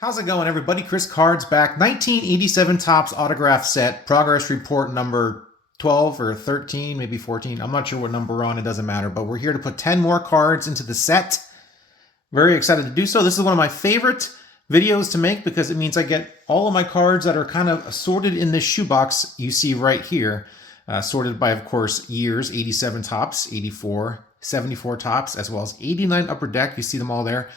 How's it going, everybody? Chris Cards back. 1987 Topps autograph set. Progress report number 12 or 13, maybe 14. I'm not sure what number we're on. It doesn't matter. But we're here to put 10 more cards into the set. Very excited to do so. This is one of my favorite videos to make because it means I get all of my cards that are kind of sorted in this shoebox you see right here. Sorted by, of course, years. 87 Topps, 84, 74 Topps, as well as 89 Upper Deck. You see them all there.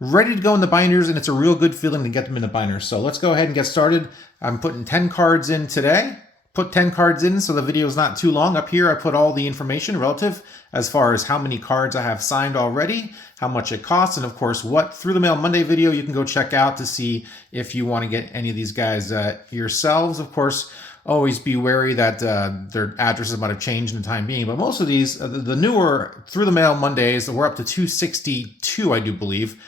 Ready to go in the binders, and it's a real good feeling to get them in the binders. So let's go ahead and get started. I'm putting 10 cards in today. Put 10 cards in so the video is not too long. Up here I put all the information relative as far as how many cards I have signed already, how much it costs, and of course what Through the Mail Monday video you can go check out to see if you want to get any of these guys yourselves. Of course, always be wary that their addresses might have changed in the time being, but most of these, the newer Through the Mail Mondays, we're up to 262, I do believe.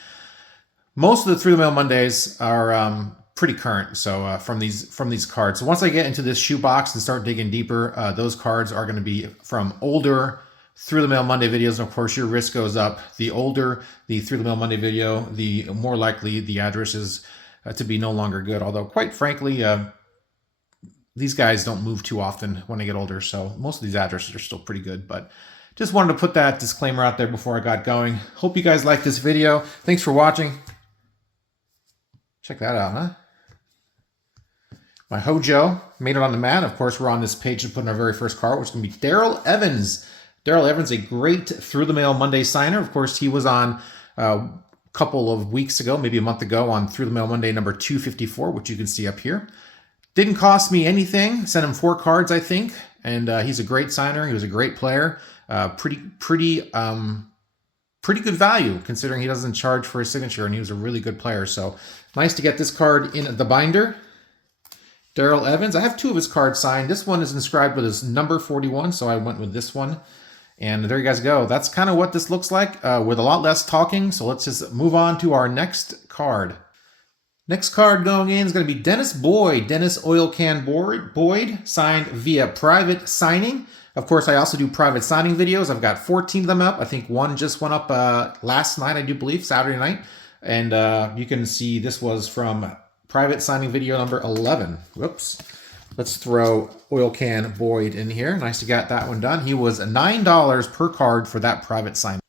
Most of the Through the Mail Mondays are pretty current, so from these cards. So once I get into this shoebox and start digging deeper, those cards are going to be from older Through the Mail Monday videos. And of course, your risk goes up. The older the Through the Mail Monday video, the more likely the address is to be no longer good. Although, quite frankly, these guys don't move too often when they get older, so most of these addresses are still pretty good. But just wanted to put that disclaimer out there before I got going. Hope you guys like this video. Thanks for watching. Check that out, huh? My Hojo made it on the mat. Of course, we're on this page to put in our very first card, which is going to be Daryl Evans. Daryl Evans, a great Through the Mail Monday signer. Of course, he was on a couple of weeks ago, maybe a month ago, on Through the Mail Monday number 254, which you can see up here. Didn't cost me anything. Sent him 4 cards, I think. And he's a great signer. He was a great player. Pretty good value considering he doesn't charge for his signature, and he was a really good player. So nice to get this card in the binder. Daryl Evans. I have 2 of his cards signed. This one is inscribed with his number 41, so I went with this one. And there you guys go. That's kind of what this looks like with a lot less talking. So let's just move on to our next card. Next card going in is going to be Dennis Boyd. Dennis Oil Can Boyd, signed via private signing. Of course, I also do private signing videos. I've got 14 of them up. I think one just went up last night, I do believe, Saturday night. And you can see this was from private signing video number 11. Whoops. Let's throw Oil Can Boyd in here. Nice to get that one done. He was $9 per card for that private signing.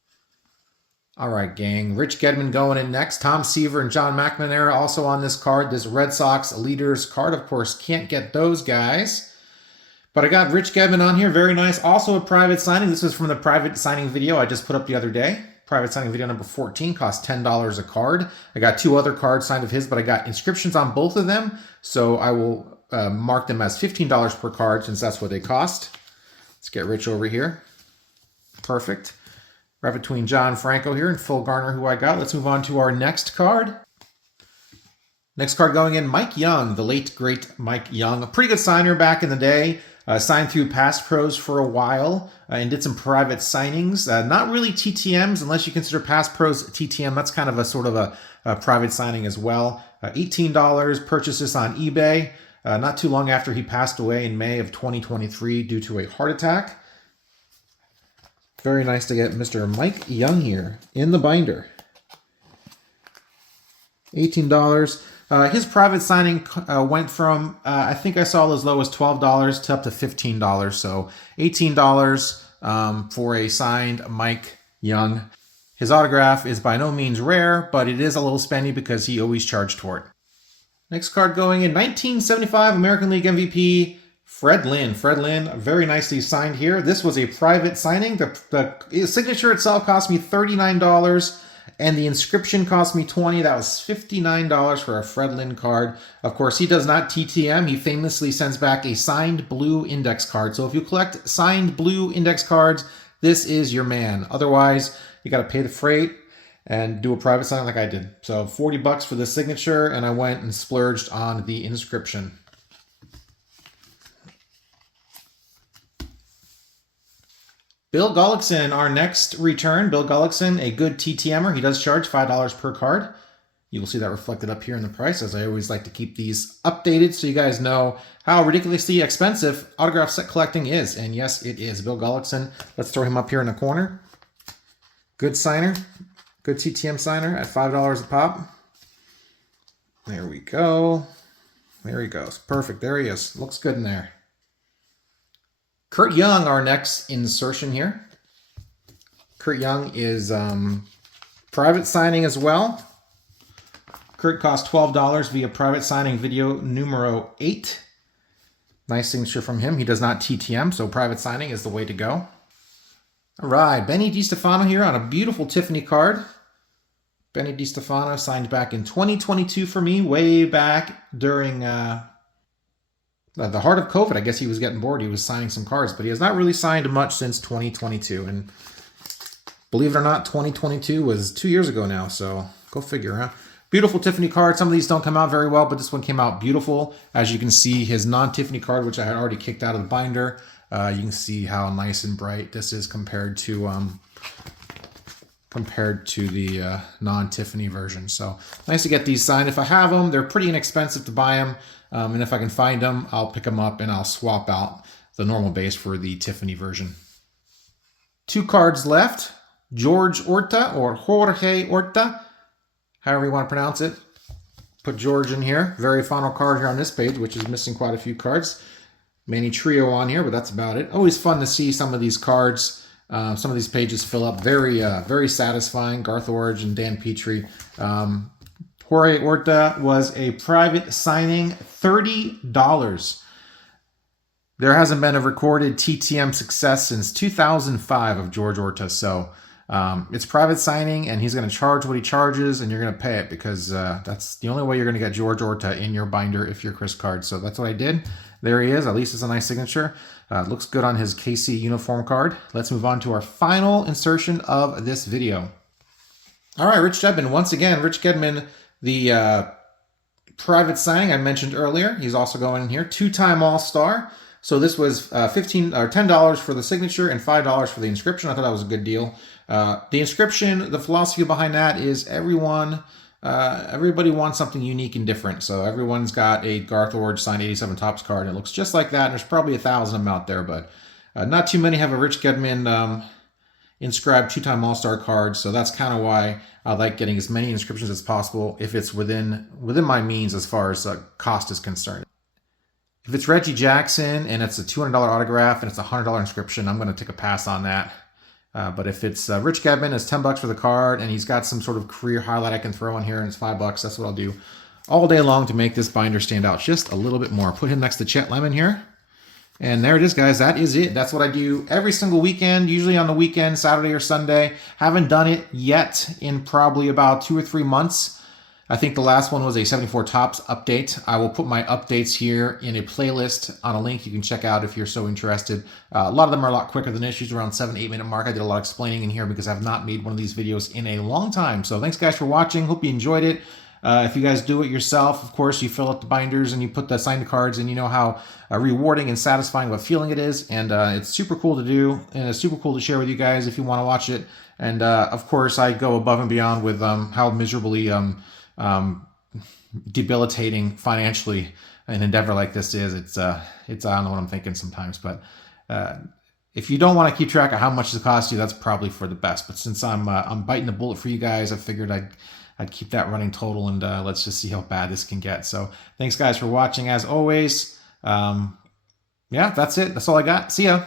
All right, gang. Rich Gedman going in next. Tom Seaver and John McNamara also on this card. This Red Sox leaders card, of course, can't get those guys. But I got Rich Gedman on here. Very nice. Also a private signing. This was from the private signing video I just put up the other day. Private signing video number 14 cost $10 a card. I got 2 other cards signed of his, but I got inscriptions on both of them. So I will mark them as $15 per card since that's what they cost. Let's get Rich over here. Perfect. Right between John Franco here and Phil Garner, who I got. Let's move on to our next card. Next card going in, Mike Young, the late, great Mike Young. A pretty good signer back in the day. Signed through Pass Pros for a while and did some private signings. Not really TTMs, unless you consider Pass Pros TTM. That's kind of a sort of a private signing as well. $18, purchased this on eBay. Not too long after he passed away in May of 2023 due to a heart attack. Very nice to get Mr. Mike Young here in the binder. $18. His private signing went from, I think I saw as low as $12 to up to $15. So $18 for a signed Mike Young. His autograph is by no means rare, but it is a little spendy because he always charged for it. Next card going in, 1975 American League MVP, Fred Lynn. Fred Lynn, very nicely signed here. This was a private signing. The signature itself cost me $39. And the inscription cost me $20. That was $59 for a Fred Lynn card. Of course, he does not TTM. He famously sends back a signed blue index card. So if you collect signed blue index cards, this is your man. Otherwise, you got to pay the freight and do a private sign like I did. So $40 for the signature, and I went and splurged on the inscription. Bill Gullickson, our next return. Bill Gullickson, a good TTMer. He does charge $5 per card. You will see that reflected up here in the price, as I always like to keep these updated so you guys know how ridiculously expensive autograph set collecting is. And yes, it is. Bill Gullickson, let's throw him up here in the corner. Good signer, good TTM signer at $5 a pop. There we go. There he goes. Perfect. There he is. Looks good in there. Kurt Young, our next insertion here. Kurt Young is private signing as well. Kurt cost $12 via private signing video numero 8. Nice signature from him. He does not TTM, so private signing is the way to go. All right, Benny DiStefano here on a beautiful Tiffany card. Benny DiStefano signed back in 2022 for me, way back during the heart of COVID. I guess he was getting bored. He was signing some cards, but he has not really signed much since 2022. And believe it or not, 2022 was 2 years ago now, so go figure, huh? Beautiful Tiffany card. Some of these don't come out very well, but this one came out beautiful. As you can see, his non-Tiffany card, which I had already kicked out of the binder, you can see how nice and bright this is compared to the non-Tiffany version. So nice to get these signed. If I have them, they're pretty inexpensive to buy them. And if I can find them, I'll pick them up and I'll swap out the normal base for the Tiffany version. 2 cards left. George Orta, or Jorge Orta, however you want to pronounce it. Put George in here. Very final card here on this page, which is missing quite a few cards. Manny Trio on here, but that's about it. Always fun to see some of these cards. Some of these pages fill up. Very satisfying. Garth Orge and Dan Petrie. Jorge Orta was a private signing, $30. There hasn't been a recorded TTM success since 2005 of George Orta, so it's private signing, and he's going to charge what he charges, and you're going to pay it because that's the only way you're going to get George Orta in your binder if you're Chris Card. So that's what I did. There he is. At least it's a nice signature. Looks good on his KC uniform card. Let's move on to our final insertion of this video. All right, Rich Gedman. Once again, Rich Gedman, the private signing I mentioned earlier. He's also going in here. 2-time All-Star. So this was $10 for the signature and $5 for the inscription. I thought that was a good deal. The inscription, the philosophy behind that is everybody wants something unique and different. So everyone's got a Garth Orge signed 87 Topps card. It looks just like that. And there's probably 1,000 of them out there, but not too many have a Rich Gedman inscribed 2-time All-Star card. So that's kind of why I like getting as many inscriptions as possible if it's within my means as far as cost is concerned. If it's Reggie Jackson and it's a $200 autograph and it's a $100 inscription, I'm going to take a pass on that. But if it's Rich Gedman, it's $10 for the card, and he's got some sort of career highlight I can throw in here, and it's $5. That's what I'll do all day long to make this binder stand out just a little bit more. Put him next to Chet Lemon here. And there it is, guys. That is it. That's what I do every single weekend, usually on the weekend, Saturday or Sunday. Haven't done it yet in probably about 2 or 3 months. I think the last one was a 74 Topps update. I will put my updates here in a playlist on a link you can check out if you're so interested. A lot of them are a lot quicker than this, usually around 7-8 minute mark. I did a lot of explaining in here because I have not made one of these videos in a long time. So thanks guys for watching. Hope you enjoyed it. If you guys do it yourself, of course, you fill out the binders and you put the signed cards, and you know how rewarding and satisfying of a feeling it is. And it's super cool to do, and it's super cool to share with you guys if you want to watch it. And of course, I go above and beyond with how miserably debilitating financially an endeavor like this is. It's I don't know what I'm thinking sometimes, but if you don't want to keep track of how much it costs you, that's probably for the best. But since I'm biting the bullet for you guys, I figured I'd keep that running total, and let's just see how bad this can get. So thanks guys for watching as always. Yeah, that's it. That's all I got. See ya.